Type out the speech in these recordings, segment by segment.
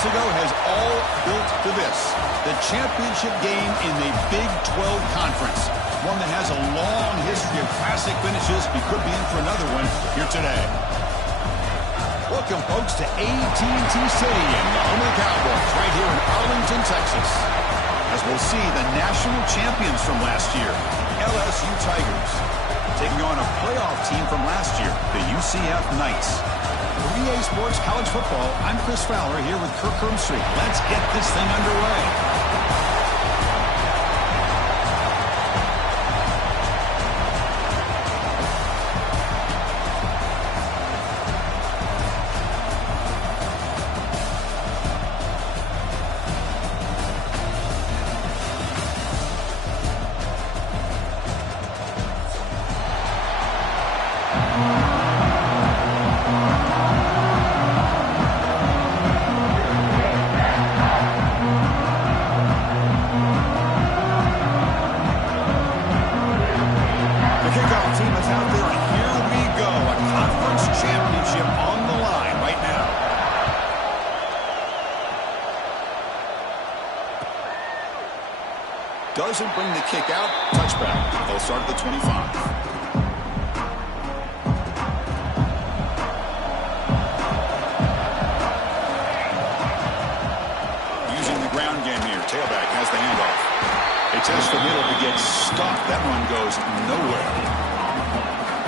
months ago has all built to this. The championship game in the Big 12 Conference. One that has a long history of classic finishes. We could be in for another one here today. Welcome, folks, to AT&T Stadium, the home of the Cowboys, right here in Arlington, Texas. As we'll see the national champions from last year, LSU Tigers, taking on a playoff team from last year, the UCF Knights. For EA Sports College Football, I'm Chris Fowler here with Kirk Hermstreet. Let's get this thing underway. Doesn't bring the kick out. Touchback. They'll start at the 25. Using the ground game here. Tailback has the handoff. They test the middle to get stuck. That one goes nowhere.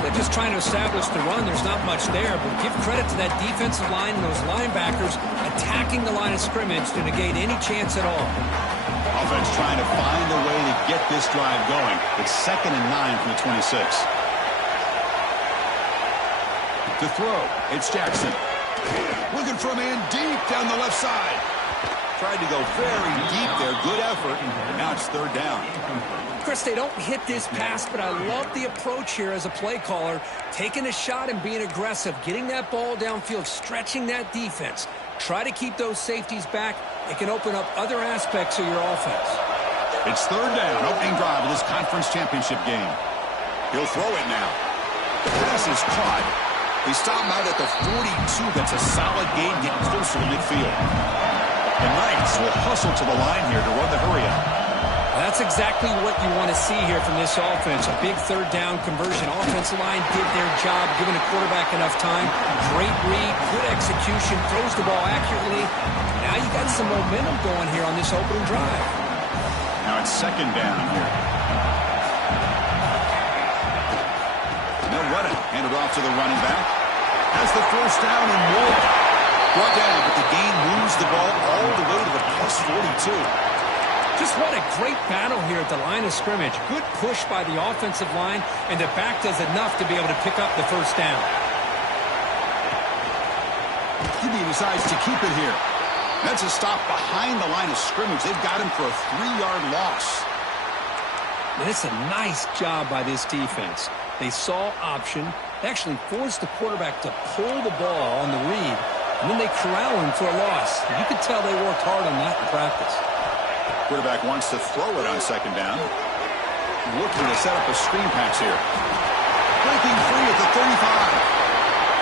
They're just trying to establish the run. There's not much there, but give credit to that defensive line and those linebackers attacking the line of scrimmage to negate any chance at all. Offense trying to find a way to get this drive going. It's 2nd and 9 from the 26. To throw, it's Jackson. Looking for a man deep down the left side. Tried to go very deep there. Good effort. Now it's 3rd down. Chris, they don't hit this pass, but I love the approach here as a play caller. Taking a shot and being aggressive. Getting that ball downfield. Stretching that defense. Try to keep those safeties back. It can open up other aspects of your offense. It's 3rd down. Opening drive of this conference championship game. He'll throw it now. The pass is caught. They stop him out at the 42. That's a solid gain, getting closer to midfield. The Knights will hustle to the line here to run the hurry-up. That's exactly what you want to see here from this offense. A big 3rd down conversion. Offensive line did their job, giving the quarterback enough time. Great read, good execution, throws the ball accurately. Now you got some momentum going here on this opening drive. Now it's 2nd down here. They'll run it. Hand it off to the running back. Has the 1st down and more. Brought down, but the gain moves the ball all the way to the +42. Just what a great battle here at the line of scrimmage. Good push by the offensive line, and the back does enough to be able to pick up the 1st down. He decides to keep it here. That's a stop behind the line of scrimmage. They've got him for a 3-yard loss. And it's a nice job by this defense. They saw option. They actually forced the quarterback to pull the ball on the read, and then they corral him for a loss. You could tell they worked hard on that in practice. Quarterback wants to throw it on 2nd down. Looking to set up a screen pass here. Breaking free at the 35.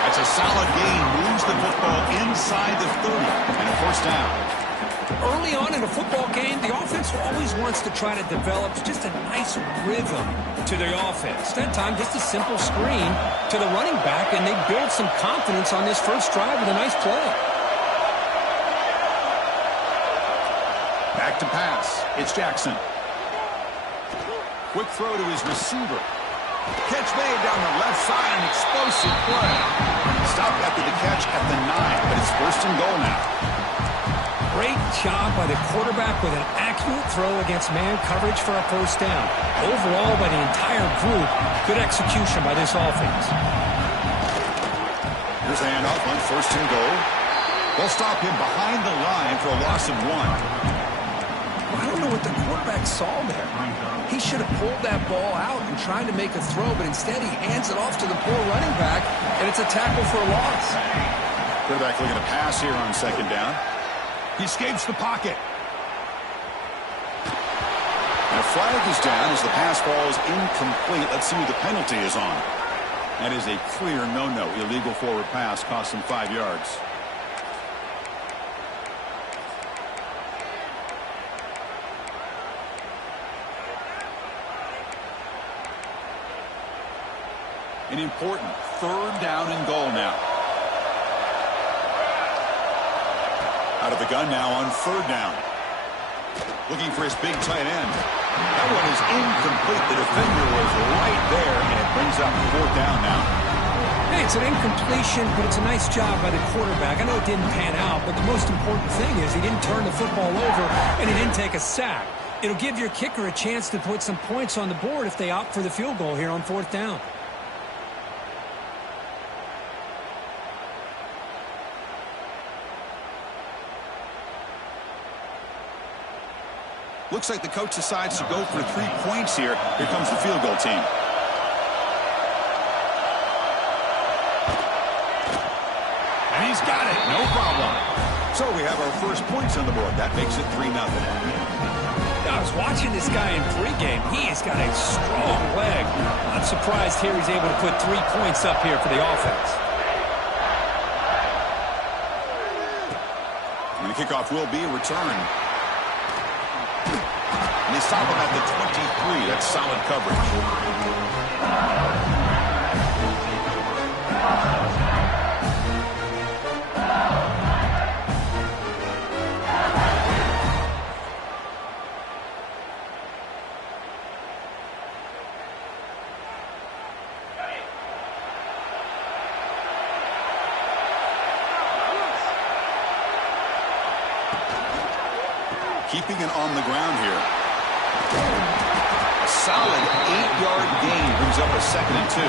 That's a solid gain. Moves the football inside the 30 and a 1st down. Early on in a football game, the offense always wants to try to develop just a nice rhythm to their offense. That time, just a simple screen to the running back, and they build some confidence on this 1st drive with a nice play. Back to pass. It's Jackson. Quick throw to his receiver. Catch made down the left side. An explosive play. Stopped after the catch at the 9, but it's 1st and goal now. Great job by the quarterback with an accurate throw against man coverage for a 1st down. Overall, by the entire group, good execution by this offense. Here's a handoff on 1st and goal. They'll stop him behind the line for a loss of 1. I don't know what the quarterback saw there. He should have pulled that ball out and tried to make a throw, but instead he hands it off to the poor running back, and it's a tackle for a loss. Quarterback looking to pass here on 2nd down. He escapes the pocket. And a flag is down as the pass falls incomplete. Let's see what the penalty is on. That is a clear no-no. Illegal forward pass costs him 5 yards. An important 3rd down and goal now. Out of the gun now on 3rd down. Looking for his big tight end. That one is incomplete. The defender was right there, and it brings up 4th down now. Hey, it's an incompletion, but it's a nice job by the quarterback. I know it didn't pan out, but the most important thing is he didn't turn the football over, and he didn't take a sack. It'll give your kicker a chance to put some points on the board if they opt for the field goal here on 4th down. Looks like the coach decides to go for 3 points here. Here comes the field goal team. And he's got it. No problem. So we have our first points on the board. That makes it 3-0. I was watching this guy in pregame. He has got a strong leg. I'm surprised here he's able to put 3 points up here for the offense. And the kickoff will be a return. And they stop him at the 23. That's solid coverage. Keeping it on the ground here. A solid 8-yard gain brings up a 2nd and 2.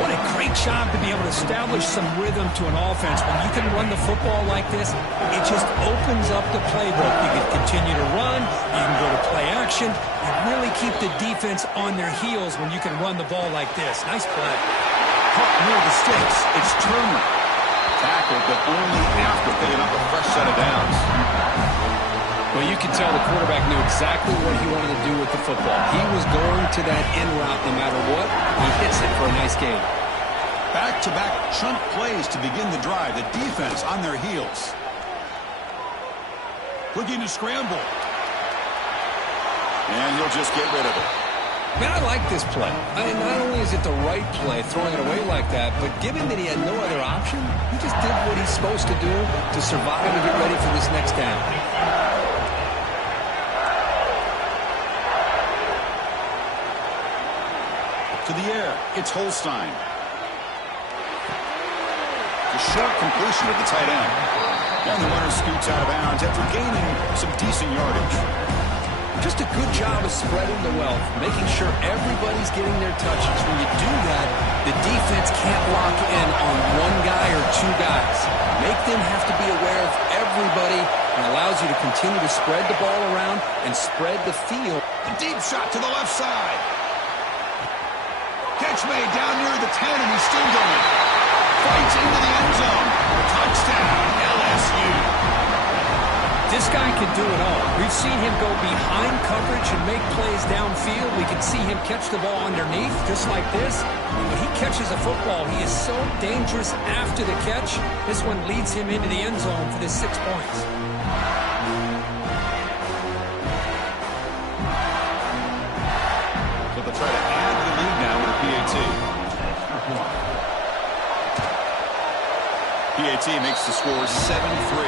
What a great job to be able to establish some rhythm to an offense. When you can run the football like this, it just opens up the playbook. You can continue to run. You can go to play action. You really keep the defense on their heels when you can run the ball like this. Nice play. Caught near the sticks. It's Turner. Tackled, but only after picking up a fresh set of downs. Well, you can tell the quarterback knew exactly what he wanted to do with the football. He was going to that in route no matter what. He hits it for a nice gain. Back-to-back chunk plays to begin the drive. The defense on their heels. Looking to scramble. And he'll just get rid of it. Man, I like this play. Not only is it the right play, throwing it away like that, but given that he had no other option, he just did what he's supposed to do to survive and get ready for this next down. To the air, it's Holstein. A short completion with the tight end. And the runner scoots out of bounds after gaining some decent yardage. Just a good job of spreading the wealth, making sure everybody's getting their touches. When you do that, the defense can't lock in on one guy or 2 guys. Make them have to be aware of everybody and allows you to continue to spread the ball around and spread the field. A deep shot to the left side. Catch made down near the 10, and he's still going. Fights into the end zone. Touchdown, LSU. This guy can do it all. We've seen him go behind coverage and make plays downfield. We can see him catch the ball underneath, just like this. When he catches a football, he is so dangerous after the catch. This one leads him into the end zone for the 6 points. So they'll try to add to the lead now with a PAT. PAT makes the score 7-3.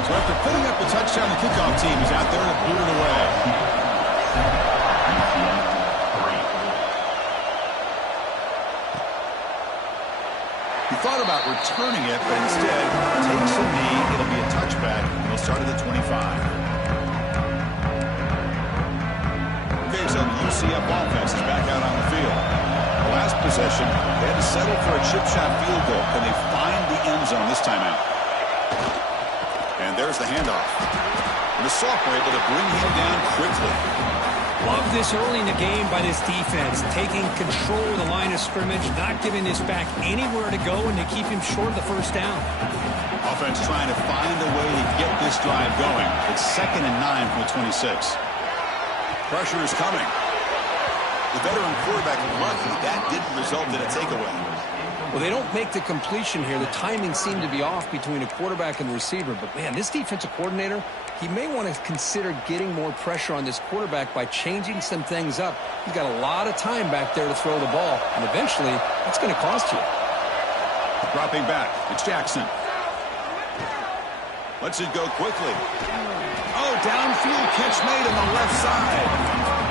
So after putting up a touchdown, the kickoff team is out there to boot it away. He thought about returning it, but instead takes a knee. It'll be a touchback, and he'll start at the 25. Okay, so the UCF offense is back out on the field. The last possession, they had to settle for a chip shot field goal. Can they find the end zone this time out? And there's the handoff. And the sophomore able to bring him down quickly. Love this early in the game by this defense, taking control of the line of scrimmage, not giving this back anywhere to go, and to keep him short of the first down. Offense trying to find a way to get this drive going. It's 2nd and 9 from the 26. Pressure is coming. The veteran quarterback lucky that didn't result in a takeaway. Well, they don't make the completion here. The timing seemed to be off between a quarterback and receiver. But, man, this defensive coordinator, he may want to consider getting more pressure on this quarterback by changing some things up. He's got a lot of time back there to throw the ball, and eventually that's going to cost you. Dropping back, it's Jackson. Lets it go quickly. Oh, downfield catch made on the left side.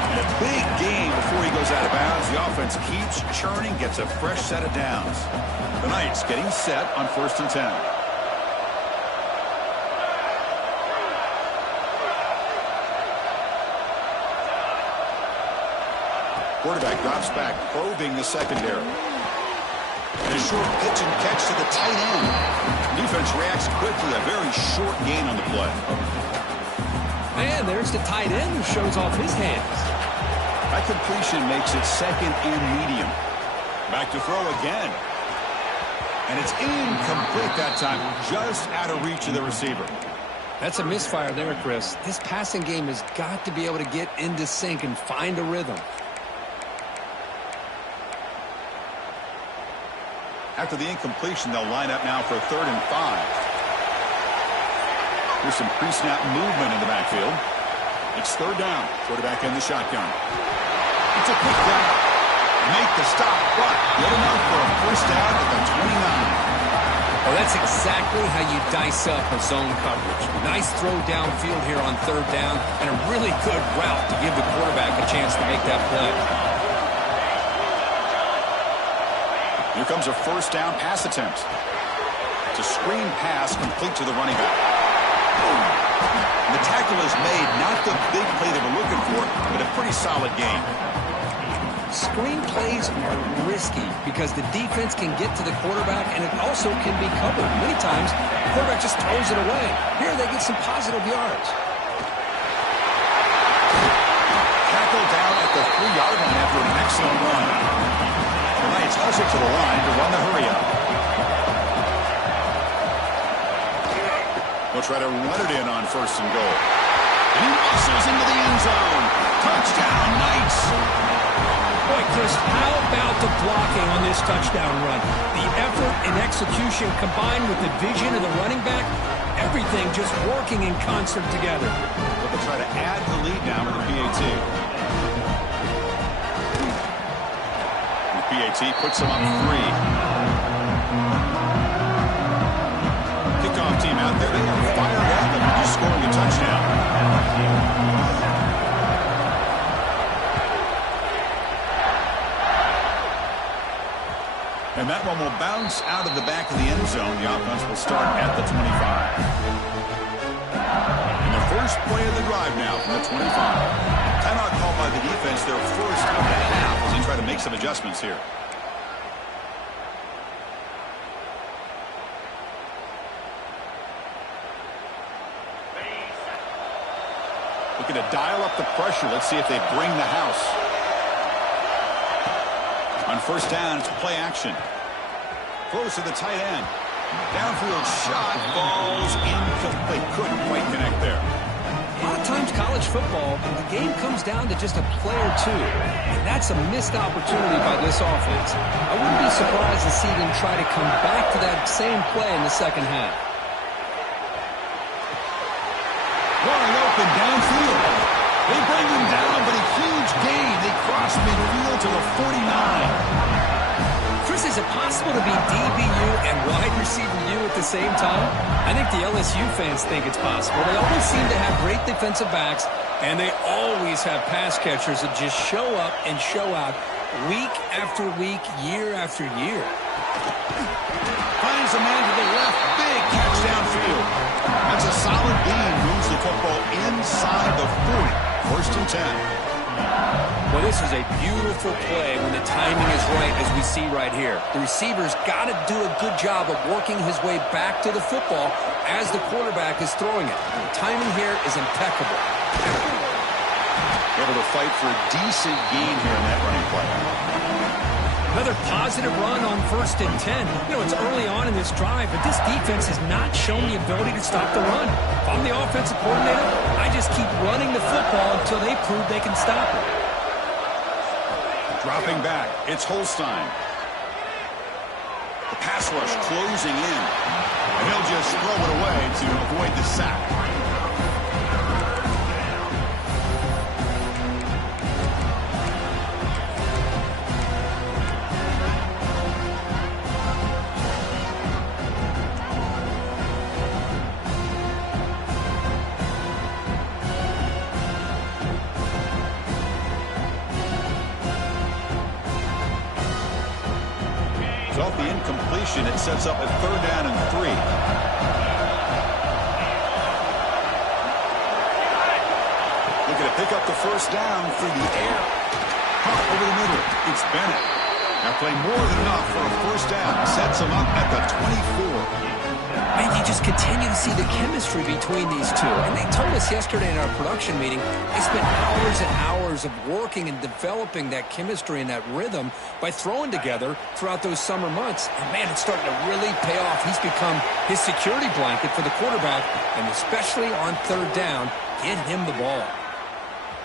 And a big gain before he goes out of bounds. The offense keeps churning, gets a fresh set of downs. The Knights getting set on 1st and 10. Quarterback drops back, probing the secondary. And a short pitch and catch to the tight end. Defense reacts quickly, a very short gain on the play. And there's the tight end who shows off his hands. That completion makes it 2nd and medium. Back to throw again. And it's incomplete that time, just out of reach of the receiver. That's a misfire there, Chris. This passing game has got to be able to get into sync and find a rhythm. After the incompletion, they'll line up now for 3rd and 5. There's some pre-snap movement in the backfield. It's 3rd down. Quarterback in the shotgun. It's a quick down. Make the stop, but good enough for a 1st down at the 29. Well, that's exactly how you dice up a zone coverage. Nice throw downfield here on 3rd down, and a really good route to give the quarterback a chance to make that play. Here comes a 1st down pass attempt. It's a screen pass complete to the running back. And the tackle is made, not the big play they were looking for, but a pretty solid game. Screen plays are risky because the defense can get to the quarterback, and it also can be covered. Many times, the quarterback just throws it away. Here, they get some positive yards. Tackle down at the 3-yard line after an excellent run. The Knights hustle to the line to run the hurry-up. They'll try to run it in on 1st and goal. And he muscles into the end zone. Touchdown, Knights. Boy, Chris, how about the blocking on this touchdown run? The effort and execution combined with the vision of the running back, everything just working in concert together. But they'll try to add the lead now with the PAT. The PAT puts them up 3. Kickoff team out there, they are fired up and just scoring a touchdown. And that one will bounce out of the back of the end zone. The offense will start at the 25. And the first play of the drive now from the 25. Timeout called by the defense, their first of the half as they try to make some adjustments here. Looking to dial up the pressure. Let's see if they bring the house. On 1st down, it's play action. Close to the tight end. Downfield shot falls incomplete. Couldn't quite connect there. A lot of times college football, the game comes down to just a play or two. And that's a missed opportunity by this offense. I wouldn't be surprised to see them try to come back to that same play in the 2nd half. Wide open downfield. They bring him down, but a huge gain. They cross midfield to the 49. Chris, is it possible to be DBU and wide receiver U at the same time? I think the LSU fans think it's possible. They always seem to have great defensive backs, and they always have pass catchers that just show up and show out week after week, year after year. Finds a man to the left. Big catch downfield. That's a solid gain. Moves the football inside the 40. 1st and 10. Well, this is a beautiful play when the timing is right, as we see right here. The receiver's got to do a good job of working his way back to the football as the quarterback is throwing it. The timing here is impeccable. Able to fight for a decent gain here in that running play. Another positive run on 1st and 10. You know, it's early on in this drive, but this defense has not shown the ability to stop the run. If I'm the offensive coordinator, I just keep running the football until they prove they can stop it. Dropping back, it's Holstein. pass rush closing in. And he'll just throw it away to avoid the sack. Off the incompletion, it sets up a 3rd down and 3. Looking to pick up the 1st down through the air. Caught over the middle. It's Bennett. Now play more than enough for a 1st down. Sets him up at the 24. Man, you just continue to see the chemistry between these two. And they told us yesterday in our production meeting, they spent hours and hours of working and developing that chemistry and that rhythm by throwing together throughout those summer months. And, man, it's starting to really pay off. He's become his security blanket for the quarterback, and especially on 3rd down, get him the ball.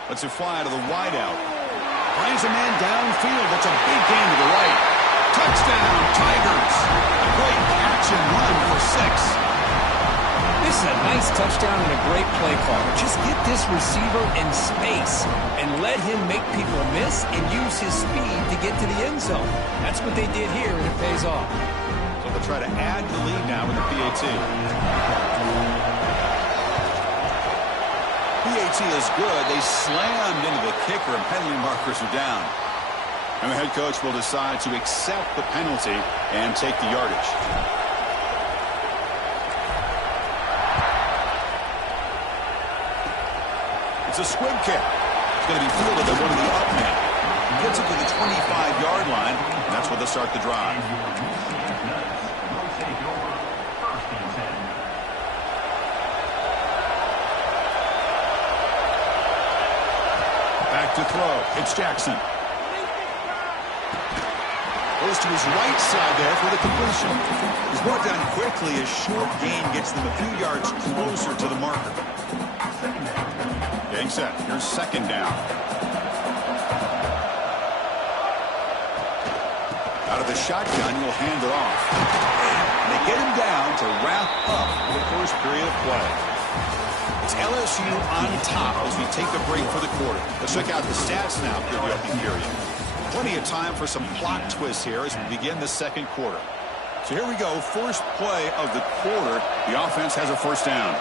Let's it fly to the wideout. Finds a man downfield. That's a big gain to the right. Touchdown, Tigers. A great catch and run for 6. This is a nice touchdown and a great play call. Just get this receiver in space and let him make people miss and use his speed to get to the end zone. That's what they did here, and it pays off. So they'll try to add the lead now with the PAT. PAT is good. They slammed into the kicker, and penalty markers are down. And the head coach will decide to accept the penalty and take the yardage. It's a squib kick. It's going to be fielded by one of the up men. Gets it to the 25-yard line, and that's where they'll start the drive. Back to throw. It's Jackson. Goes to his right side there for the completion. He's brought down quickly. A short gain gets them a few yards closer to the marker. Getting set. Here's 2nd down. Out of the shotgun, you'll hand it off. And they get him down to wrap up the first period of play. It's LSU on top as we take a break for the quarter. Let's check out the stats now for the opening period. Plenty of time for some plot twists here as we begin the 2nd quarter. So here we go. First play of the quarter. The offense has a 1st down.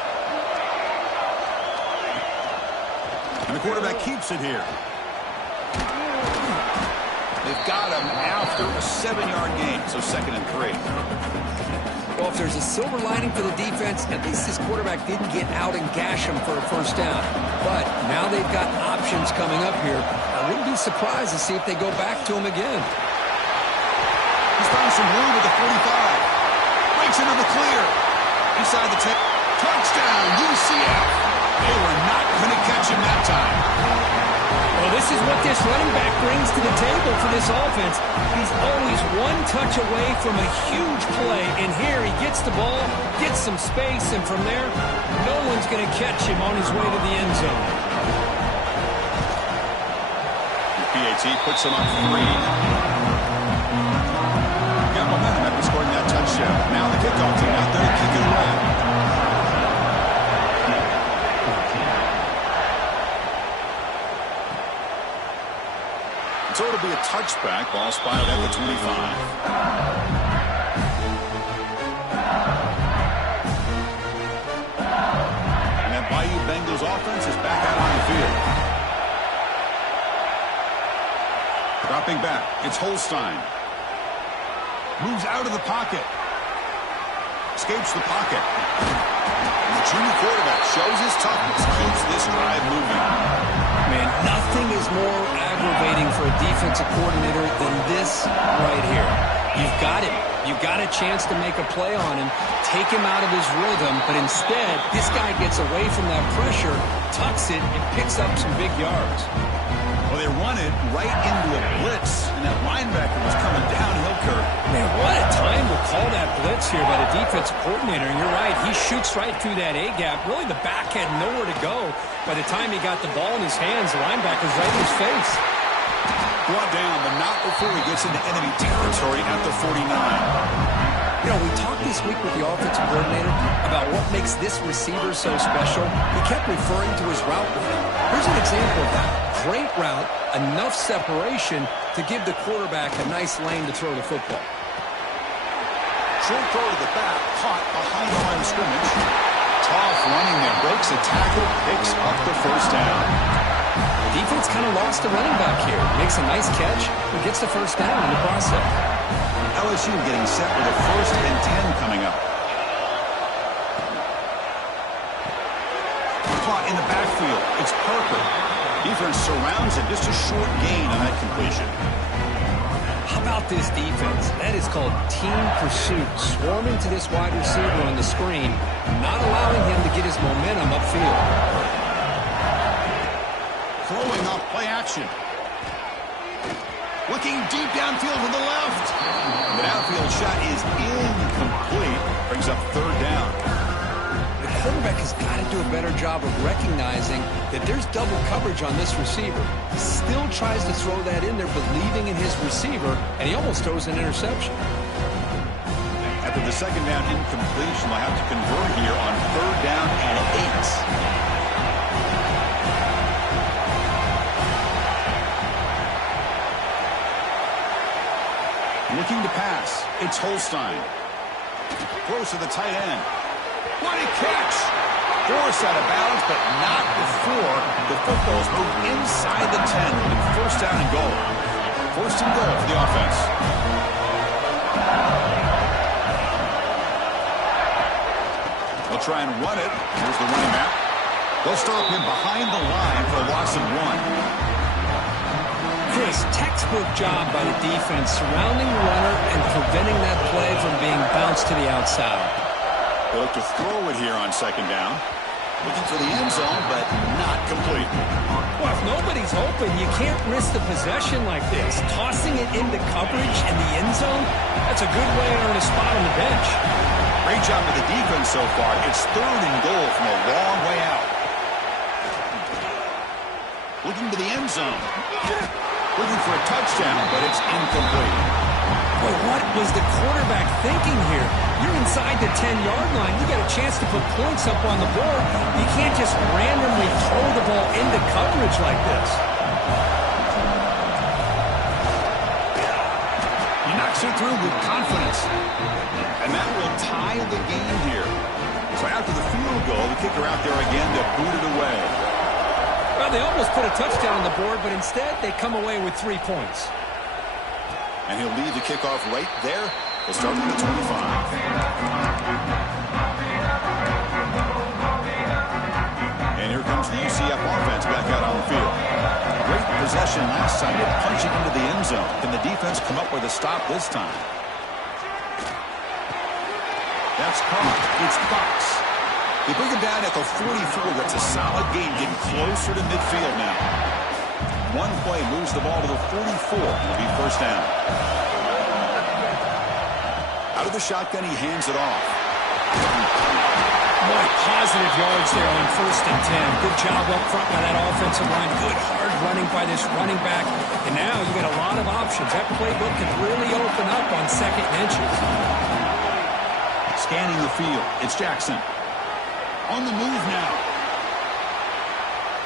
And the quarterback keeps it here. They've got him after a 7-yard gain, so 2nd and 3. Well, if there's a silver lining for the defense, at least this quarterback didn't get out and gash him for a 1st down. But now they've got options coming up here. I wouldn't be surprised to see if they go back to him again. He's found some room at the 45. Breaks into the clear. Inside the 10. Touchdown, UCF. They were not going to catch him that time. Well, this is what this running back brings to the table for this offense. He's always one touch away from a huge play, and here he gets the ball, gets some space, and from there, no one's going to catch him on his way to the end zone. The PAT puts him on 3. Got momentum after scoring that touchdown. Now the kickoff team out there to kick it away. So it'll be a touchback. Ball spotted at the 25. And that Bayou Bengals offense is back out on the field. Dropping back. It's Holstein. Moves out of the pocket. Escapes the pocket. And the junior quarterback shows his toughness. Keeps this drive moving. Man, nothing is more aggravating for a defensive coordinator than this right here. You've got him. You've got a chance to make a play on him, take him out of his rhythm, but instead, this guy gets away from that pressure, tucks it, and picks up some big yards. Well, they run it right into a blitz, and that linebacker was coming downhill, Kirk. Man, what a time to call that blitz here by the defensive coordinator. And you're right, he shoots right through that A-gap. Really, the back had nowhere to go. By the time he got the ball in his hands, the linebacker's right in his face. Brought down, but not before he gets into enemy territory at the 49. You know, we talked this week with the offensive coordinator about what makes this receiver so special. He kept referring to his route running. Here's an example of that. Great route, enough separation to give the quarterback a nice lane to throw the football. Short throw to the back, caught behind the line of scrimmage. Tough running that breaks a tackle, picks up the first down. Defense kind of lost the running back here. Makes a nice catch, but gets the first down in the process. LSU getting set with a 1st and 10 coming up. Caught in the backfield. It's Parker. Defense surrounds it. Just a short gain on that completion. How about this defense? That is called team pursuit. Swarming to this wide receiver on the screen, not allowing him to get his momentum upfield. Throwing off play action. Looking deep downfield to the left. The downfield shot is incomplete. Brings up 3rd down. The quarterback has got to do a better job of recognizing that there's double coverage on this receiver. Still tries to throw that in there, believing in his receiver, and he almost throws an interception. After the 2nd down incompletion, they'll have to convert here on 3rd down and 8. Looking to pass. It's Holstein. Throws to the tight end. What a catch! Forced out of bounds, but not before the football's moved inside the 10. And 1st down and goal. 1st and goal for the offense. They'll try and run it. Here's the running back. They'll start him behind the line for a loss of 1. Chris, textbook job by the defense surrounding the runner and preventing that play from being bounced to the outside. They look to throw it here on 2nd down. Looking for the end zone, but not complete. Well, if nobody's open, you can't risk the possession like this. Tossing it into coverage in the end zone, that's a good way to earn a spot on the bench. Great job of the defense so far. It's 3rd and goal from a long way out. Looking to the end zone. Looking for a touchdown, but it's incomplete. Boy, what was the quarterback thinking here? You're inside the 10-yard line. You got a chance to put points up on the board. You can't just randomly throw the ball into coverage like this. He knocks it through with confidence. And that will tie the game here. So after the field goal, the kicker out there again to boot it away. Well, they almost put a touchdown on the board, but instead they come away with 3 points. And he'll lead the kickoff right there. They'll start at the 25. And here comes the UCF offense back out on the field. Great possession last time, punching into the end zone. Can the defense come up with a stop this time? That's caught. It's Fox. They bring him down at the 44. That's a solid gain, getting closer to midfield now. One play moves the ball to the 44. It'll be 1st down. Out of the shotgun, he hands it off. Boy, positive yards there on 1st and 10. Good job up front by that offensive line. Good hard running by this running back. And now you got a lot of options. That playbook could really open up on 2nd and inches. Scanning the field. It's Jackson. On the move now.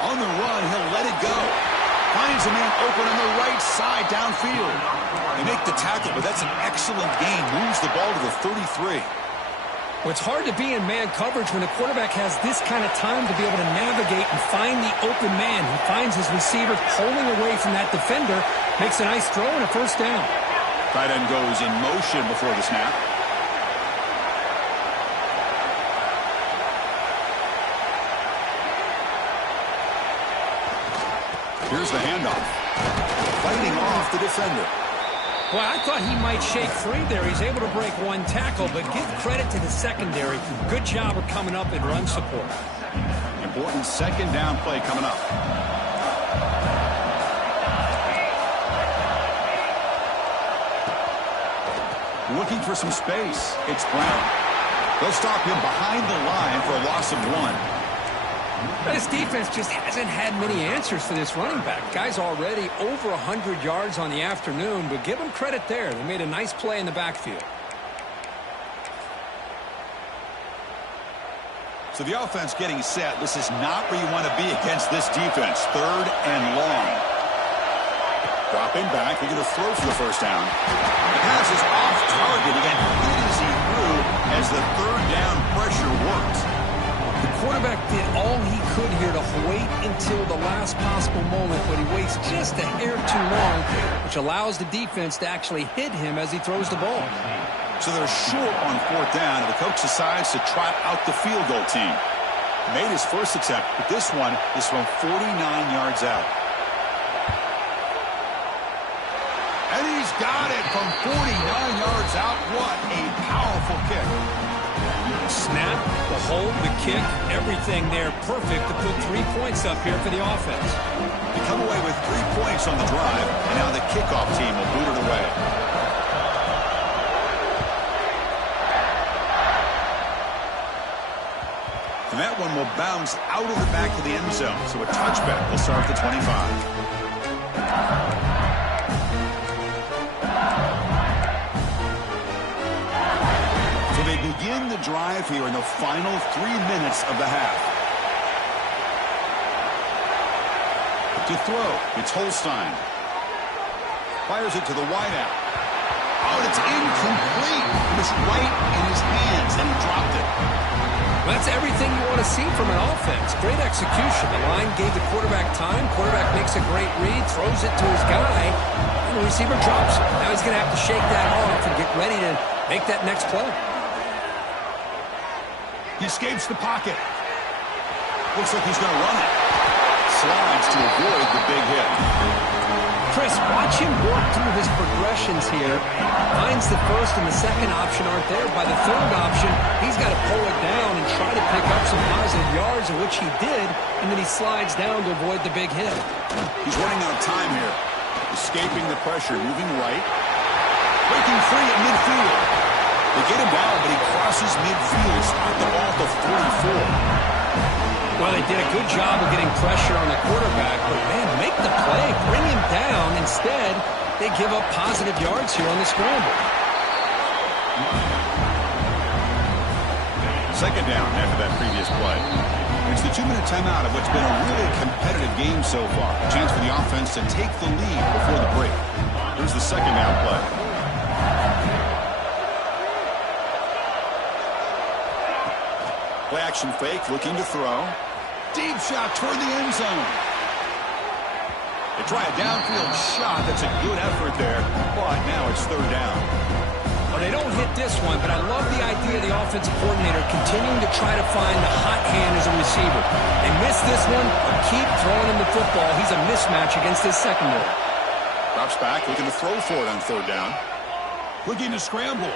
On the run, he'll let it go. Finds a man open on the right side downfield. They make the tackle, but that's an excellent gain. Moves the ball to the 33. Well, it's hard to be in man coverage when the quarterback has this kind of time to be able to navigate and find the open man. He finds his receiver pulling away from that defender, makes a nice throw and a 1st down. Tight end goes in motion before the snap. Here's the handoff. Fighting off the defender. Well, I thought he might shake free there. He's able to break 1 tackle, but give credit to the secondary. Good job of coming up in run support. Important 2nd down play coming up. Looking for some space. It's Brown. They'll stop him behind the line for a loss of 1. This defense just hasn't had many answers for this running back. Guy's already over 100 yards on the afternoon, but give him credit there. They made a nice play in the backfield. So the offense getting set. This is not where you want to be against this defense. 3rd and long. Dropping back. They're going to throw for the first down. The pass is off target. He got hit as he threw as the 3rd down pressure worked. The quarterback did all he could here to wait until the last possible moment, but he waits just a hair too long, which allows the defense to actually hit him as he throws the ball. So they're short on 4th down, and the coach decides to trot out the field goal team. Made his first attempt, but this one is from 49 yards out. And he's got it from 49 yards out. What a powerful kick. Snap, the hold, the kick, everything there perfect to put 3 points up here for the offense. They come away with 3 points on the drive, and now the kickoff team will boot it away. And that one will bounce out of the back of the end zone, so a touchback will start at the 25. They begin the drive here in the final 3 minutes of the half. To throw, it's Holstein. Fires it to the wideout. Oh, it's incomplete. It was right in his hands, and he dropped it. Well, that's everything you want to see from an offense. Great execution. The line gave the quarterback time. Quarterback makes a great read, throws it to his guy, and the receiver drops it. Now he's going to have to shake that off and get ready to make that next play. He escapes the pocket. Looks like he's going to run it. Slides to avoid the big hit. Chris, watch him work through his progressions here. Finds the first and the second option aren't there. By the third option, he's got to pull it down and try to pick up some positive yards, of which he did, and then he slides down to avoid the big hit. He's running out of time here. Escaping the pressure, moving right. Breaking free at midfield. They get him down, but he crosses midfield, spot the ball at the 44. Well, they did a good job of getting pressure on the quarterback, but man, make the play, bring him down. Instead, they give up positive yards here on the scramble. 2nd down after that previous play. It's the 2-minute timeout of what's been a really competitive game so far. A chance for the offense to take the lead before the break. Here's the 2nd down play. Play action fake, looking to throw. Deep shot toward the end zone. They try a downfield shot. That's a good effort there, but now it's 3rd down. Well, they don't hit this one, but I love the idea of the offensive coordinator continuing to try to find the hot hand as a receiver. They miss this one, but keep throwing him the football. He's a mismatch against his secondary. Drops back, looking to throw for it on 3rd down. Looking to scramble.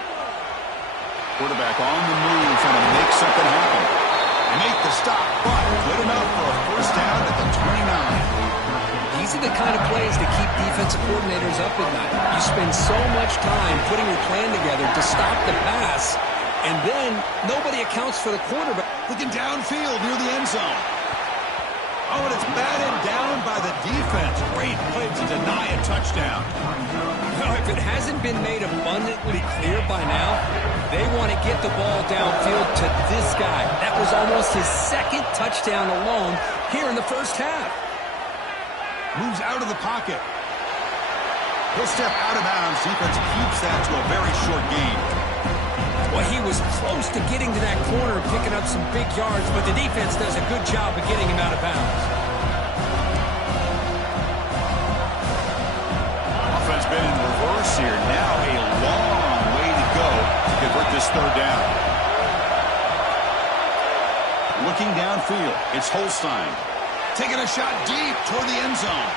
Quarterback on the move, trying to make something happen. They make the stop, but good enough for a first down at the 29. These are the kind of plays that keep defensive coordinators up at night. You spend so much time putting your plan together to stop the pass, and then nobody accounts for the quarterback. Looking downfield near the end zone. Oh, and it's batted down by the defense. Great play to deny a touchdown. Well, if it hasn't been made abundantly clear by now, they want to get the ball downfield to this guy. That was almost his 2nd touchdown alone here in the first half. Moves out of the pocket. He'll step out of bounds. Defense keeps that to a very short gain. Well, he was close to getting to that corner and picking up some big yards, but the defense does a good job of getting him out of bounds. Offense been in reverse here. Now a long way to go to convert this 3rd down. Looking downfield, it's Holstein. Taking a shot deep toward the end zone.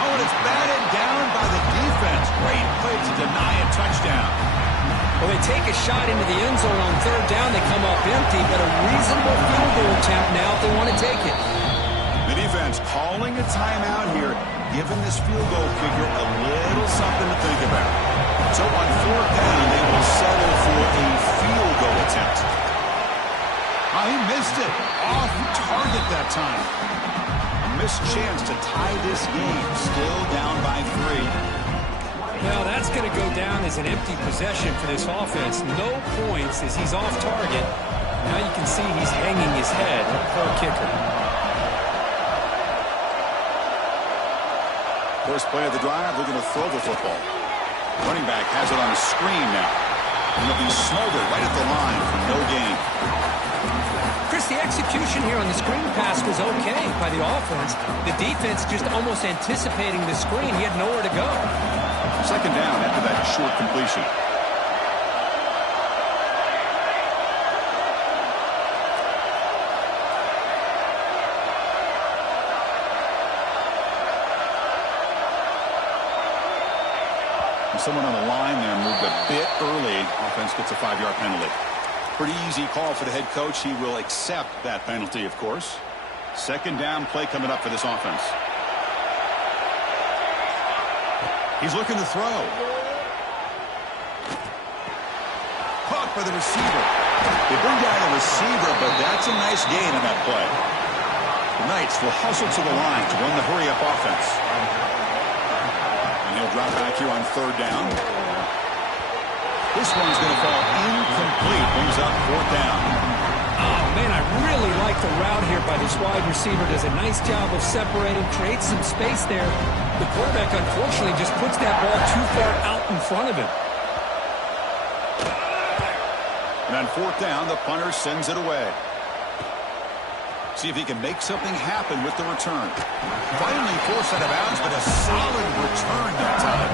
Oh, and it's batted down by the defense. Great play to deny a touchdown. Well, they take a shot into the end zone on 3rd down. They come up empty, but a reasonable field goal attempt now if they want to take it. The defense calling a timeout here, giving this field goal kicker a little something to think about. So on 4th down, they will settle for a field goal attempt. Oh, he missed it. Off target that time. A missed chance to tie this game. Still down by 3. Well, that's going to go down as an empty possession for this offense. No points as he's off target. Now you can can see he's hanging his head. Poor kicker. First play of the drive, they're going to throw the football. Running back has it on a screen now. And he'll be smothered right at the line for no gain. Chris, the execution here on the screen pass was okay by the offense. The defense just almost anticipating the screen. He had nowhere to go. Second down after that short completion. Someone on the line there moved a bit early. Offense gets a 5-yard penalty. Pretty easy call for the head coach. He will accept that penalty, of course. Second down play coming up for this offense. He's looking to throw. Caught by the receiver. They bring down the receiver, but that's a nice gain on that play. The Knights will hustle to the line to run the hurry-up offense. And he'll drop back here on third down. This one's going to fall incomplete. Brings up fourth down. Oh, man, I really like the route here by this wide receiver. Does a nice job of separating, creates some space there. The quarterback, unfortunately, just puts that ball too far out in front of him. And on fourth down, the punter sends it away. See if he can make something happen with the return. Finally forced out of bounds, but a solid return that time.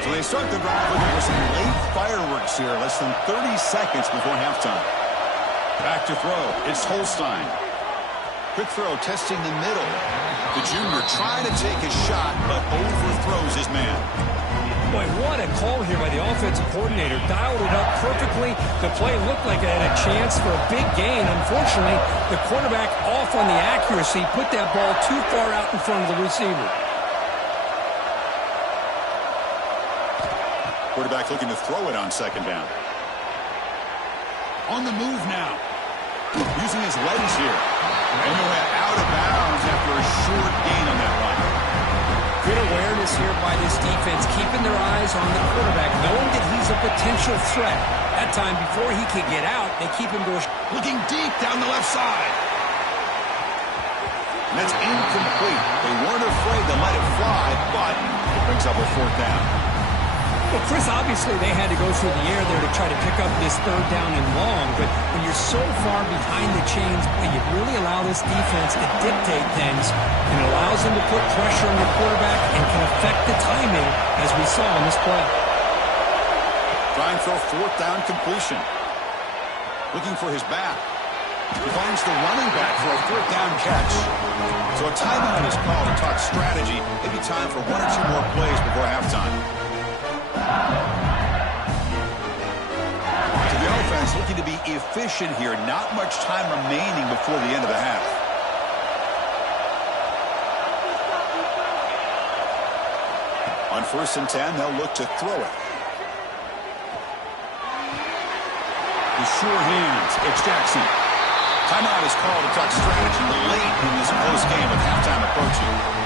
So they start the drive looking for some late fireworks here. Less than 30 seconds before halftime. Back to throw. It's Holstein. Quick throw testing the middle. The junior trying to take his shot, but overthrows his man. Boy, what a call here by the offensive coordinator. Dialed it up perfectly. The play looked like it had a chance for a big gain. Unfortunately, the quarterback off on the accuracy, put that ball too far out in front of the receiver. Quarterback looking to throw it on second down. On the move now. Using his legs here. And he'll head out of bounds after a short gain on that run. Good awareness here by this defense, keeping their eyes on the quarterback, knowing that he's a potential threat. That time, before he can get out, they keep him going. Looking deep down the left side. And that's incomplete. They weren't afraid to let it fly, but it brings up a fourth down. Well, Chris, obviously they had to go through the air there to try to pick up this third down and long, but when you're so far behind the chains, you really allow this defense to dictate things, and it allows them to put pressure on the quarterback and can affect the timing, as we saw in this play. Trying for a fourth down completion. Looking for his back. He finds the running back for a fourth down catch. So a timeout is called to talk strategy. Maybe time for one or two more plays before halftime. So the offense looking to be efficient here. Not much time remaining before the end of the half. On 1st and 10, they'll look to throw it. The sure hands. It's Jackson. Timeout is called to talk strategy late in this close game with halftime approaching.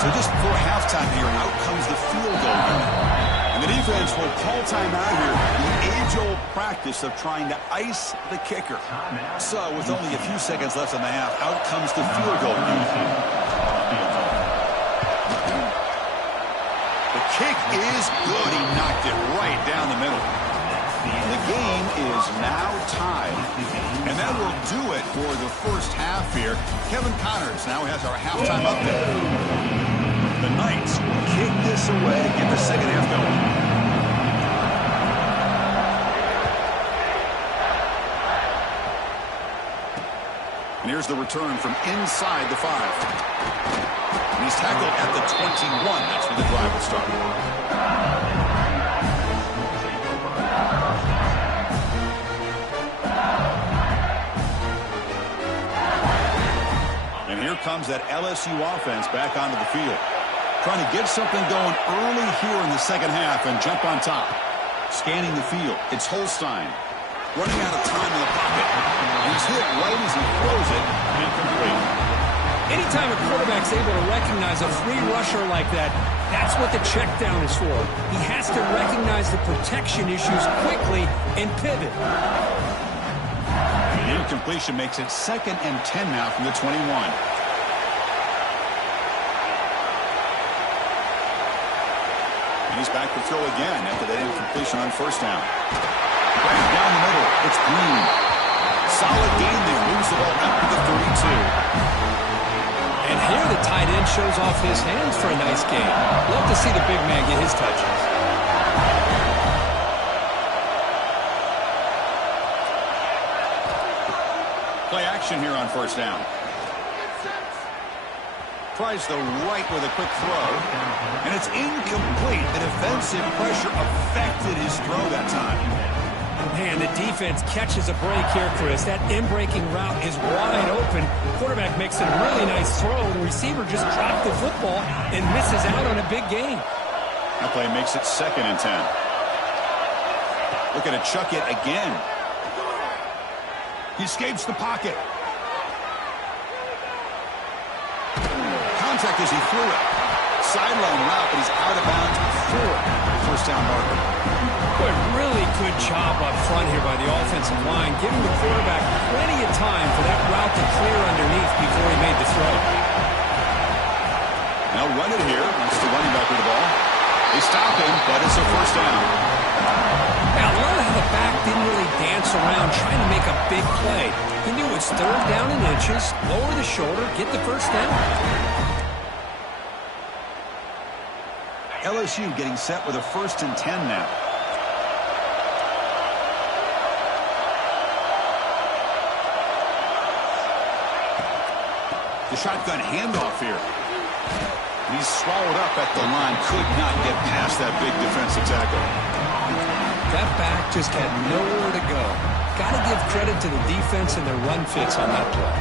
So just before halftime here, out comes the field goal unit. And the defense will call timeout here. The age-old practice of trying to ice the kicker. So with only a few seconds left in the half, out comes the field goal unit. The kick is good. He knocked it right down the middle. The game is now tied. And that will do it for the first half here. Kevin Connors now has our halftime update. The Knights will kick this away to get the second half going. And here's the return from inside the 5. And he's tackled at the 21. That's where the drive will start. And here comes that LSU offense back onto the field. Trying to get something going early here in the second half and jump on top. Scanning the field. It's Holstein. Running out of time in the pocket. And he's hit right as he throws it. Incomplete. Anytime a quarterback's able to recognize a free rusher like that, that's what the check down is for. He has to recognize the protection issues quickly and pivot. The incompletion makes it 2nd and 10 now from the 21. And he's back to throw again after that incompletion on 1st down. Right down the middle, it's Green. Solid gain there, moves the ball up to the 32. And here the tight end shows off his hands for a nice gain. Love to see the big man get his touches. Play action here on 1st down. Tries the right with a quick throw. And it's incomplete. The defensive pressure affected his throw that time. Man, the defense catches a break here, Chris. That in-breaking route is wide open. Quarterback makes a really nice throw. The receiver just dropped the football and misses out on a big gain. That play makes it 2nd and 10. Looking to chuck it again. He escapes the pocket. Contact as he threw it. Sideline route, but he's out of bounds before the 1st down marker. Boy, really good job up front here by the offensive line, giving the quarterback plenty of time for that route to clear underneath before he made the throw. Now run it here. That's the running back with the ball. They stop him, but it's a 1st down. Now, learn how the back didn't really dance around trying to make a big play. He knew it's 3rd down in inches, lower the shoulder, get the 1st down. LSU getting set with a 1st and 10 now. The shotgun handoff here. He's swallowed up at the line. Could not get past that big defensive tackle. That back just had nowhere to go. Got to give credit to the defense and their run fits on that play.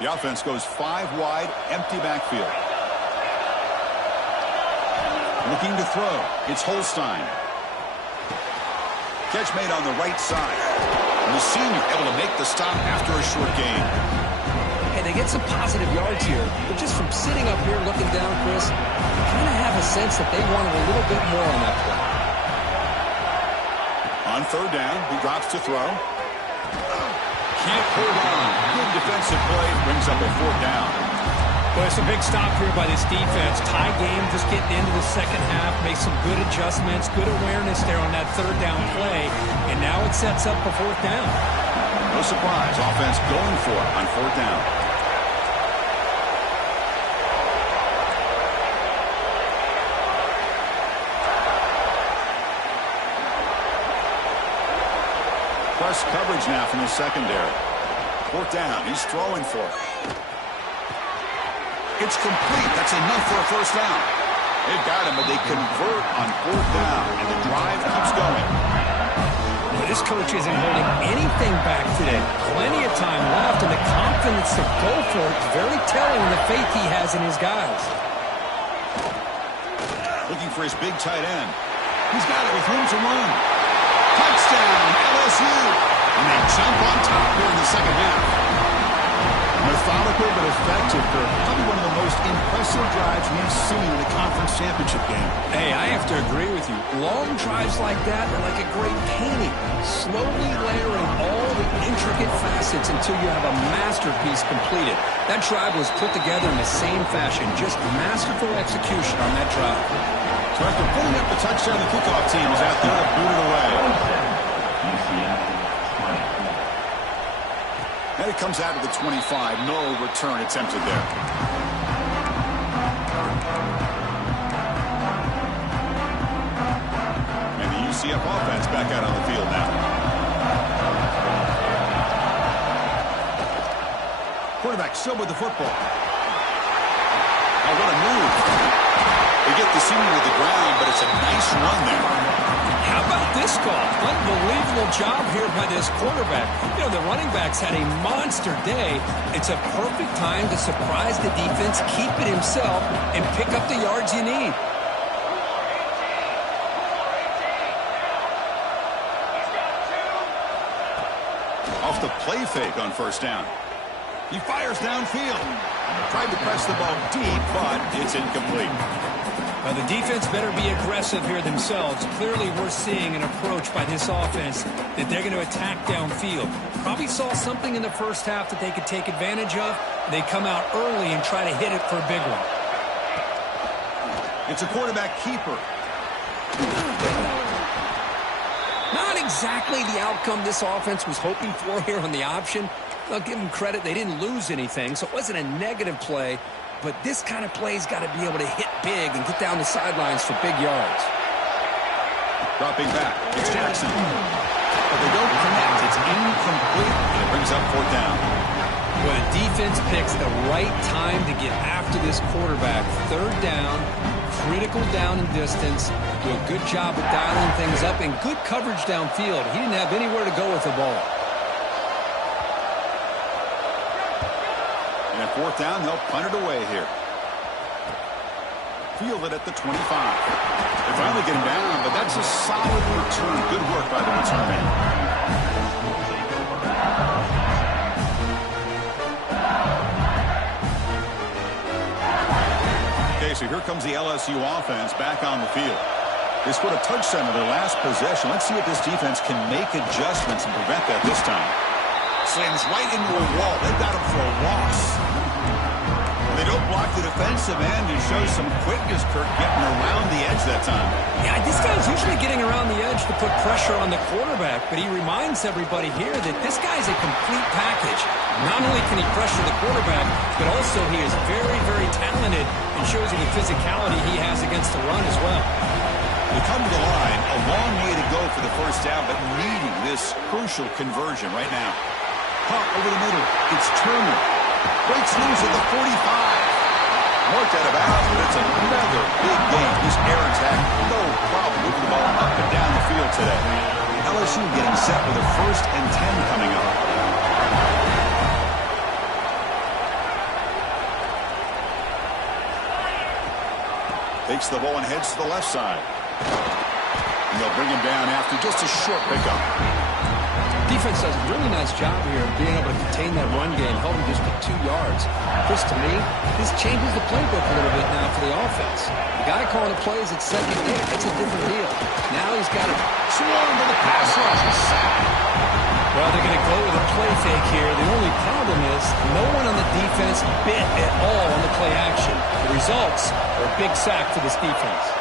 The offense goes 5 wide, empty backfield. Looking to throw. It's Holstein. Catch made on the right side. And the senior able to make the stop after a short gain. Hey, they get some positive yards here, but just from sitting up here looking down, Chris, you kind of have a sense that they wanted a little bit more on that play. On 3rd down, he drops to throw. Can't hold on. Good defensive play. Brings up a 4th down. Well, it's a big stop here by this defense. Tie game, just getting into the 2nd half. Make some good adjustments, good awareness there on that 3rd down play. And now it sets up a 4th down. No surprise. Offense going for it on 4th down. Press coverage now from the secondary. 4th down. He's throwing for it. It's complete. That's enough for a 1st down. They've got him, but they convert on 4th down, and the drive keeps going. Well, this coach isn't holding anything back today. Plenty of time left, and the confidence to go for it is very telling the faith he has in his guys. Looking for his big tight end. He's got it with room to run. Touchdown, LSU. And they jump on top here in the 2nd half. Methodical but effective for probably one of the most impressive drives we've seen in a conference championship game. Hey, I have to agree with you. Long drives like that are like a great painting. Slowly layering all the intricate facets until you have a masterpiece completed. That drive was put together in the same fashion. Just masterful execution on that drive. So after pulling up the touchdown, the kickoff team is out there to boot it away. And it comes out to the 25. No return attempted there. And the UCF offense back out on the field now. Quarterback still with the football. Oh, what a move. They get the senior to the ground, but it's a nice run there. How about this call? Unbelievable job here by this quarterback. You know, the running backs had a monster day. It's a perfect time to surprise the defense, keep it himself, and pick up the yards you need. Off the play fake on first down. He fires downfield. Tried to press the ball deep, but it's incomplete. Well, the defense better be aggressive here themselves. Clearly, we're seeing an approach by this offense that they're going to attack downfield. Probably saw something in the first half that they could take advantage of. They come out early and try to hit it for a big one. It's a quarterback keeper. Not exactly the outcome this offense was hoping for here on the option. I'll give them credit. They didn't lose anything, so it wasn't a negative play. But this kind of play's got to be able to hit big and get down the sidelines for big yards. Dropping back. It's Jackson. But they don't connect. It's incomplete, and it brings up fourth down. Well, the defense picks the right time to get after this quarterback. Third down, critical down and distance. Do a good job of dialing things up and good coverage downfield. He didn't have anywhere to go with the ball. And at fourth down, they'll punt it away here. Field it at the 25. They finally get him down, but that's a solid return. Good work by the return man. Okay, so here comes the LSU offense back on the field. They scored a touchdown in their last possession. Let's see if this defense can make adjustments and prevent that this time. Slams right into a wall. They've got him for a loss. They don't block the defensive end. He shows some quickness, Kirk, getting around the edge that time. Yeah, this guy's usually getting around the edge to put pressure on the quarterback, but he reminds everybody here that this guy's a complete package. Not only can he pressure the quarterback, but also he is very, very talented and shows you the physicality he has against the run as well. They come to the line, a long way to go for the first down, but needing this crucial conversion right now. Pop over the middle. It's Turner. Breaks loose at the 45. Marked out of bounds, but it's another big game. This air attack, no problem moving the ball up and down the field today. LSU getting set with a 1st and 10 coming up. Takes the ball and heads to the left side. And they'll bring him down after just a short pickup. Defense does a really nice job here of being able to contain that run game, held him just to 2 yards. Chris, to me, this changes the playbook a little bit now for the offense. The guy calling the plays at second day, that's a different deal. Now he's got to swarm to the pass rush. Well, they're going to go with a play fake here. The only problem is no one on the defense bit at all on the play action. The results are a big sack for this defense.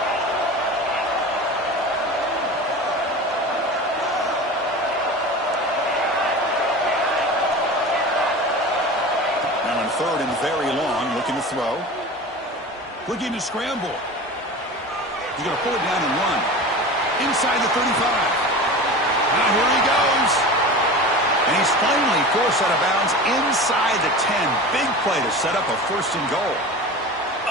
Third and very long, looking to throw. Looking to scramble. He's going to pull it down and run. Inside the 35. Now here he goes. And he's finally forced out of bounds inside the 10. Big play to set up a 1st and goal.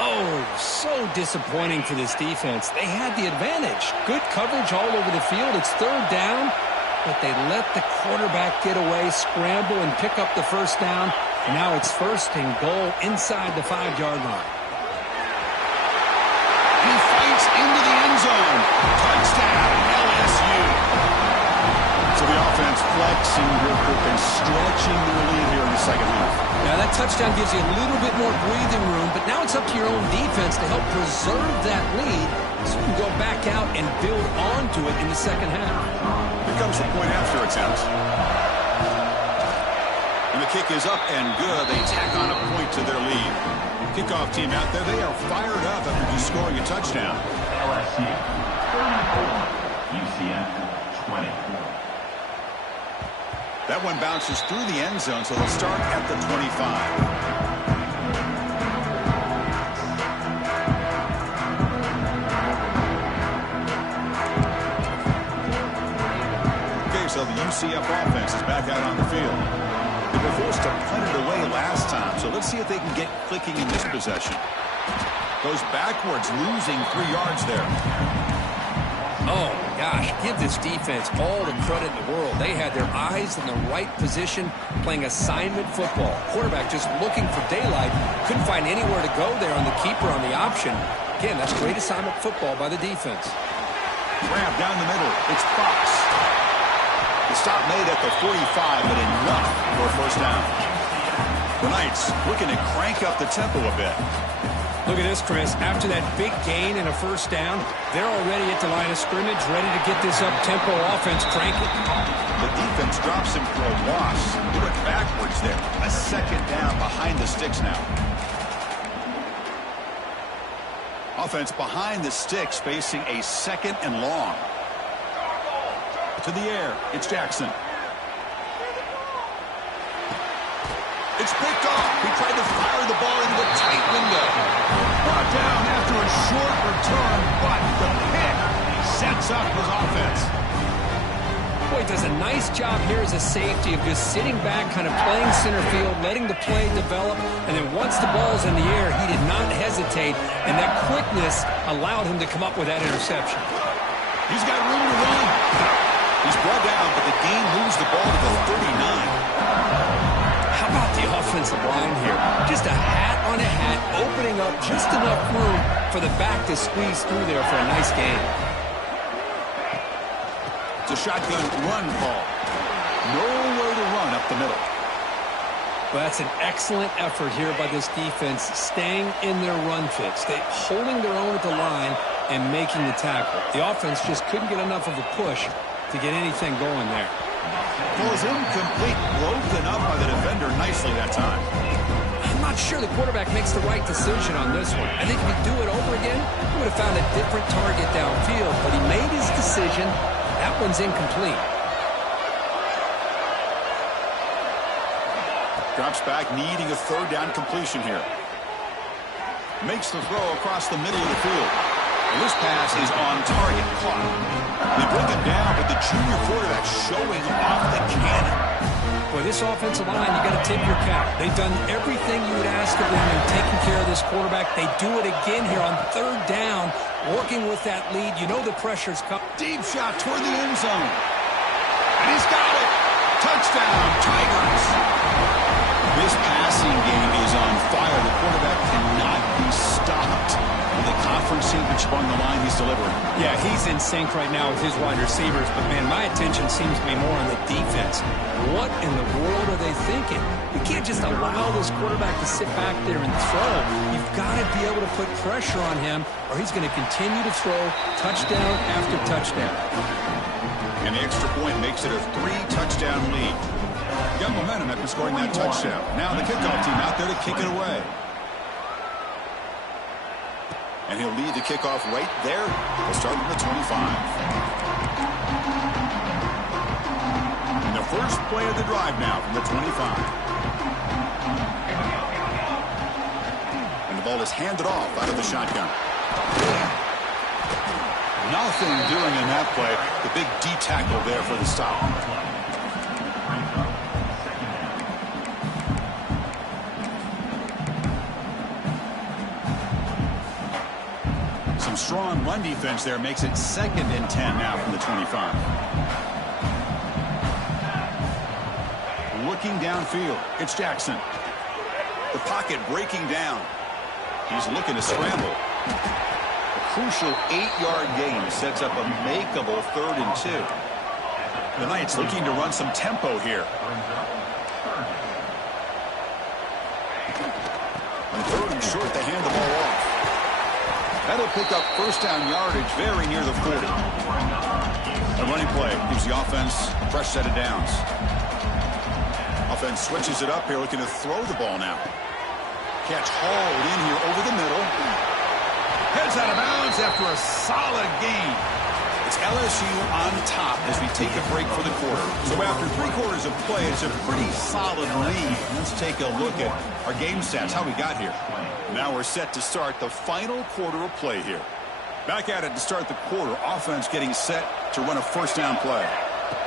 Oh, so disappointing for this defense. They had the advantage. Good coverage all over the field. It's 3rd down, but they let the quarterback get away, scramble, and pick up the 1st down. And now it's 1st and goal inside the 5-yard line. He fights into the end zone. Touchdown, LSU. So the offense flexing real quick and stretching their lead here in the second half. Now that touchdown gives you a little bit more breathing room, but now it's up to your own defense to help preserve that lead so you can go back out and build onto it in the second half. Here comes the point after attempt. And the kick is up and good. They tack on a point to their lead. Kickoff team out there, they are fired up after just scoring a touchdown. LSU 34, UCF 24. That one bounces through the end zone, so they'll start at the 25. So the UCF offense is back out on the field. They were forced to punt it away last time, so let's see if they can get clicking in this possession. Goes backwards, losing 3 yards there. Oh, my gosh, give this defense all the credit in the world. They had their eyes in the right position, playing assignment football. Quarterback just looking for daylight. Couldn't find anywhere to go there on the keeper on the option. Again, that's great assignment football by the defense. Grab down the middle. It's Fox. The stop made at the 45, but enough for a first down. The Knights looking to crank up the tempo a bit. Look at this, Chris. After that big gain and a first down, they're already at the line of scrimmage, ready to get this up-tempo offense cranking. The defense drops him for a loss. He went backwards there. A second down behind the sticks now. Offense behind the sticks facing a second and long. To the air, it's Jackson. It's picked off. He tried to fire the ball into the tight window. Brought down after a short return, but the pick sets up his offense. Boy, he does a nice job here as a safety of just sitting back, kind of playing center field, letting the play develop, and then once the ball's in the air, he did not hesitate, and that quickness allowed him to come up with that interception. He's got room to run. He's brought down, but the game moves the ball to the 39. How about the offensive line here? Just a hat on a hat, opening up just enough room for the back to squeeze through there for a nice gain. It's a shotgun run call. Nowhere to run up the middle. Well, that's an excellent effort here by this defense, staying in their run fits. They holding their own at the line and making the tackle. The offense just couldn't get enough of a push to get anything going there. Falls incomplete, broken up by the defender nicely that time. I'm not sure the quarterback makes the right decision on this one. I think if he'd do it over again, he would have found a different target downfield, but he made his decision. That one's incomplete. Drops back, needing a third down completion here. Makes the throw across the middle of the field. And this pass is on target, caught. They bring him down, but the junior quarterback showing off the cannon. Boy, this offensive line, you got to tip your cap. They've done everything you would ask of them in taking care of this quarterback. They do it again here on third down, working with that lead. You know the pressure's coming. Deep shot toward the end zone. And he's got it. Touchdown, Tigers. This passing game is on fire. The quarterback cannot be stopped. With the conference championship on the line, he's delivering. Yeah, he's in sync right now with his wide receivers, but man, my attention seems to be more on the defense. What in the world are they thinking? You can't just allow this quarterback to sit back there and throw. You've got to be able to put pressure on him, or he's going to continue to throw touchdown after touchdown. And the extra point makes it a 3-touchdown lead. Got momentum after scoring that touchdown. Now the kickoff team out there to kick it away. And he'll lead the kickoff right there. He'll start with the 25. And the first play of the drive now from the 25. And the ball is handed off out of the shotgun. Nothing doing in that play. The big D tackle there for the stop. Some strong run defense there makes it 2nd and 10 now from the 25. Looking downfield, it's Jackson. The pocket breaking down. He's looking to scramble. A crucial 8-yard gain sets up a makeable 3rd and 2. The Knights looking to run some tempo here. On 3rd and short, they hand the ball off. That'll pick up first down yardage very near the 40. A running play gives the offense a fresh set of downs. Offense switches it up here, looking to throw the ball now. Catch hauled in here over the middle. Heads out of bounds after a solid gain. It's LSU on top as we take a break for the quarter. So after 3 quarters of play, it's a pretty solid lead. Let's take a look at our game stats, how we got here. Now we're set to start the final quarter of play here. Back at it to start the quarter. Offense getting set to run a first down play.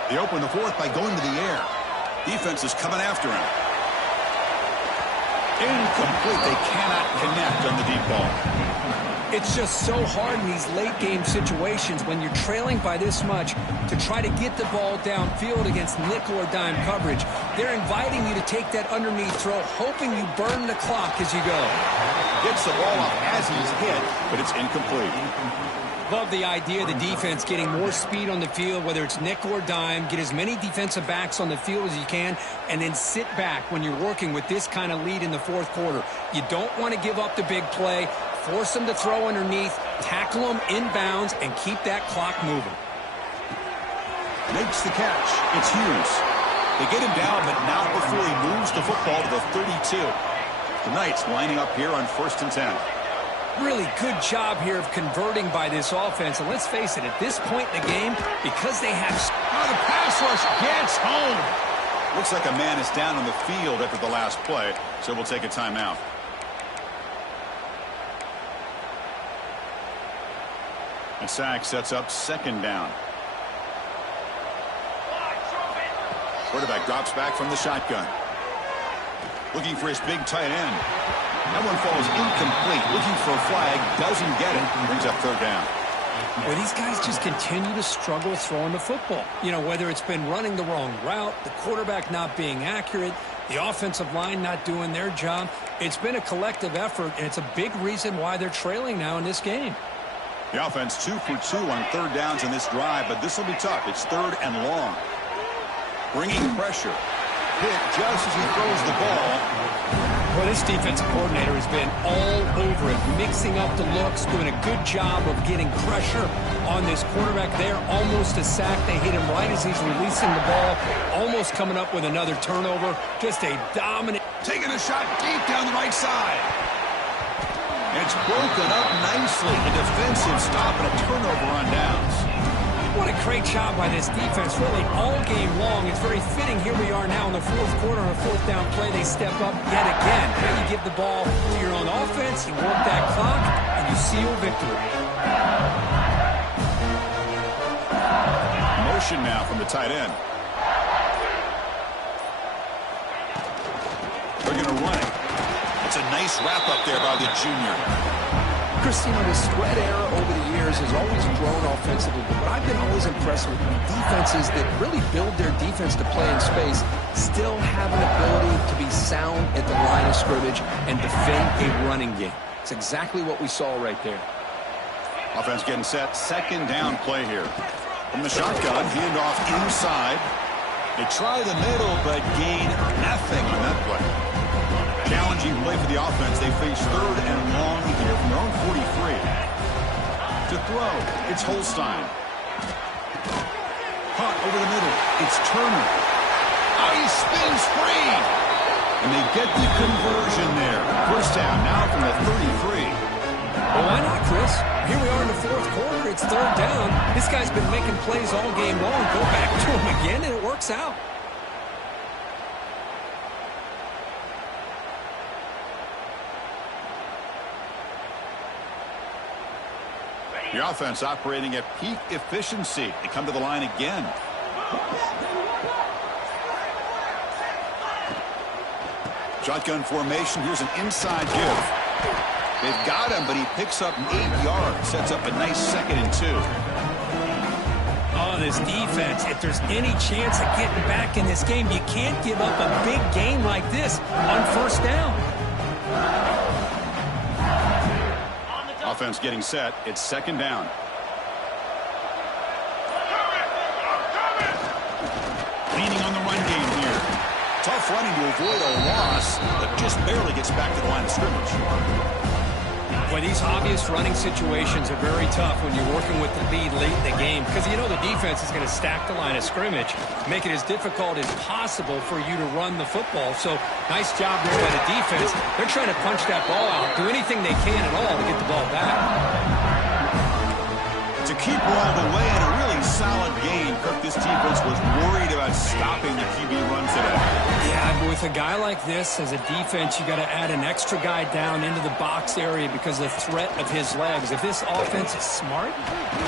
They open the 4th by going to the air. Defense is coming after him. Incomplete. They cannot connect on the deep ball. It's just so hard in these late-game situations when you're trailing by this much to try to get the ball downfield against nickel or dime coverage. They're inviting you to take that underneath throw, hoping you burn the clock as you go. Gets the ball up as he's hit, but it's incomplete. Love the idea of the defense getting more speed on the field, whether it's nickel or dime. Get as many defensive backs on the field as you can, and then sit back when you're working with this kind of lead in the fourth quarter. You don't want to give up the big play. Force them to throw underneath, tackle them inbounds, and keep that clock moving. Makes the catch. It's Hughes. They get him down, but not before he moves the football to the 32. The Knights lining up here on 1st and 10. Really good job here of converting by this offense. And let's face it, at this point in the game, because they have... Oh, the pass rush gets home. Looks like a man is down on the field after the last play, so we'll take a timeout. And sack sets up 2nd down. Quarterback drops back from the shotgun. Looking for his big tight end. That one falls incomplete. Looking for a flag. Doesn't get it. Brings up 3rd down. Well, these guys just continue to struggle throwing the football. You know, whether it's been running the wrong route, the quarterback not being accurate, the offensive line not doing their job. It's been a collective effort, and it's a big reason why they're trailing now in this game. The offense 2 for 2 on 3rd downs in this drive, but this will be tough. It's 3rd and long. Bringing pressure. Hit just as he throws the ball. Well, this defensive coordinator has been all over it, mixing up the looks, doing a good job of getting pressure on this quarterback there. Almost a sack. They hit him right as he's releasing the ball, almost coming up with another turnover. Just a dominant. Taking a shot deep down the right side. It's broken up nicely. A defensive stop and a turnover on downs. What a great job by this defense, really, all game long. It's very fitting. Here we are now in the fourth quarter on a 4th down play. They step up yet again. Now you give the ball to your own offense, you work that clock, and you seal victory. Motion now from the tight end. They're going to run it. It's a nice wrap-up there by the junior. Christine, the spread era over the years has always grown offensively, but what I've been always impressed with defenses that really build their defense to play in space still have an ability to be sound at the line of scrimmage and defend a running game. It's exactly what we saw right there. Offense getting set. 2nd down play here. From the shotgun, handoff inside. They try the middle, but gain nothing on that play. Challenging play for the offense. They face 3rd and long here from their own 43. To throw, it's Holstein. Hunt over the middle. It's Turner. Oh, he spins free. And they get the conversion there. 1st down now from the 33. Well, why not, Chris? Here we are in the 4th quarter. It's 3rd down. This guy's been making plays all game long. Go back to him again, and it works out. The offense operating at peak efficiency. They come to the line again. Shotgun formation. Here's an inside give. They've got him, but he picks up 8 yards. Sets up a nice 2nd and 2. Oh, this defense, if there's any chance of getting back in this game, you can't give up a big game like this on 1st down. Offense getting set. It's 2nd down. Leaning on the run game here. Tough running to avoid a loss, but just barely gets back to the line of scrimmage. Boy, these obvious running situations are very tough when you're working with the lead late in the game because you know the defense is going to stack the line of scrimmage, make it as difficult as possible for you to run the football. So nice job there by the defense. They're trying to punch that ball out, do anything they can at all to get the ball back. To keep Wald away in a really solid game, Kirk, this defense was worried about stopping the QB run today. Yeah, but with a guy like this as a defense, you got to add an extra guy down into the box area because of the threat of his legs. If this offense is smart,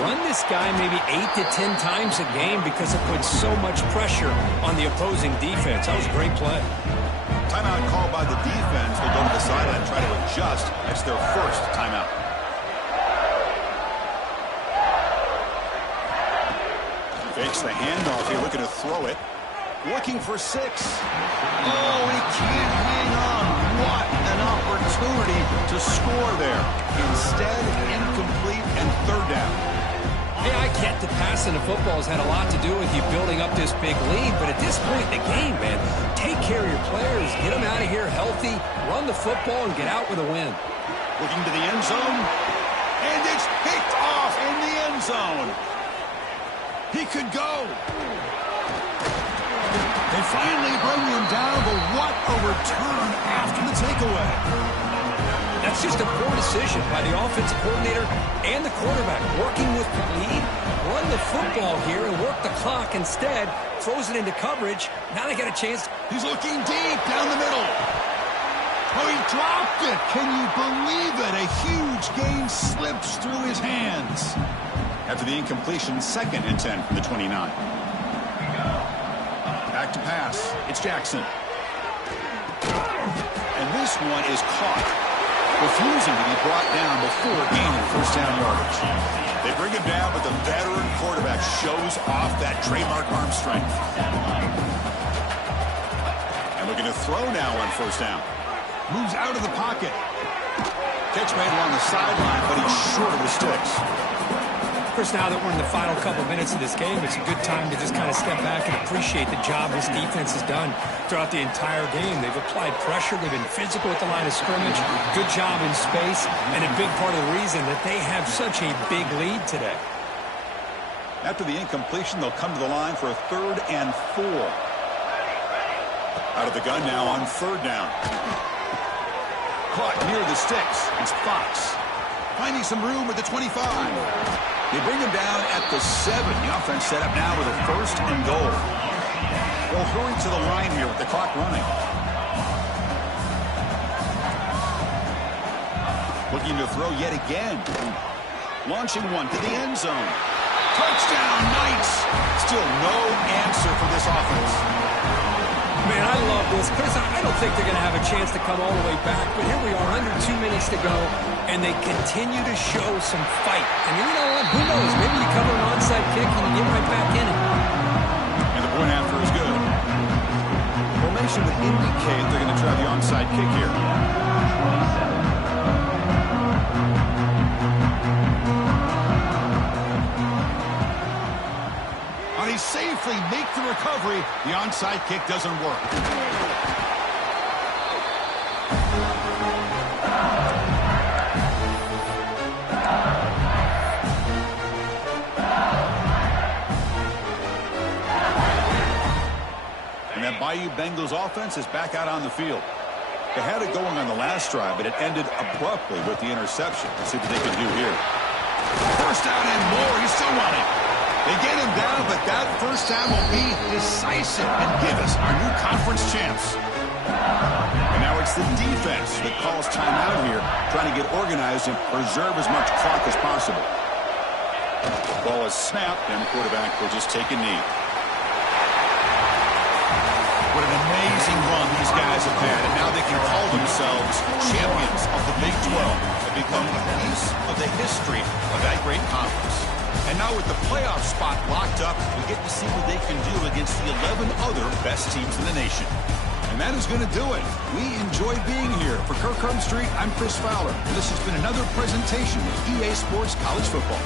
run this guy maybe 8 to 10 times a game because it puts so much pressure on the opposing defense. That was a great play. Timeout called by the defense. They'll go to the sideline and try to adjust. That's their 1st timeout. Fakes the handoff here, looking to throw it. Looking for 6. Oh, he can't hang on. What an opportunity to score there. Instead, incomplete and third down. Hey, I get that passing the football has had a lot to do with you building up this big lead, but at this point in the game, man, take care of your players, get them out of here healthy, run the football, and get out with a win. Looking to the end zone, and it's picked off in the end zone. He could go. They finally bring him down, but what a return after the takeaway. That's just a poor decision by the offensive coordinator and the quarterback. Working with the lead, run the football here and work the clock instead. Throws it into coverage. Now they got a chance. He's looking deep down the middle. Oh, he dropped it. Can you believe it? A huge gain slips through his hands. After the incompletion, 2nd and 10 from the 29. Back to pass. It's Jackson. And this one is caught, refusing to be brought down before gaining first down yardage. They bring him down, but the veteran quarterback shows off that trademark arm strength. And looking to throw now on first down. Moves out of the pocket. Catch made along the sideline, but he's short of the sticks. Of course, now that we're in the final couple minutes of this game, it's a good time to just kind of step back and appreciate the job this defense has done throughout the entire game. They've applied pressure. They've been physical at the line of scrimmage. Good job in space, and a big part of the reason that they have such a big lead today. After the incompletion, they'll come to the line for a 3rd and 4. Out of the gun now on 3rd down. Caught near the sticks. It's Fox. Finding some room at the 25. They bring him down at the 7. The offense set up now with a 1st and goal. They'll hurry to the line here with the clock running. Looking to throw yet again. Launching one to the end zone. Touchdown, Knights. Still no answer for this offense. Man, I love this. Chris, I don't think they're going to have a chance to come all the way back, but here we are, under 2 minutes to go, and they continue to show some fight. And you know what? Who knows? Maybe you cover an onside kick and you get right back in it. And the point after is good. Formation would indicate they're going to try the onside kick here. He safely make the recovery. The onside kick doesn't work. And that Bayou Bengals offense is back out on the field. They had it going on the last drive, but it ended abruptly with the interception. Let's see what they can do here. First down and more. He's still running. They get him down, but that first down will be decisive and give us our new conference champs. And now it's the defense that calls timeout here, trying to get organized and preserve as much clock as possible. Ball is snapped, and the quarterback will just take a knee. What an amazing run these guys have had, and now they can call themselves champions of the Big 12 and become a piece of the history of that great conference. And now with the playoff spot locked up, we get to see what they can do against the 11 other best teams in the nation. And that is going to do it. We enjoy being here. For Kirk Street, I'm Chris Fowler. And this has been another presentation of EA Sports College Football.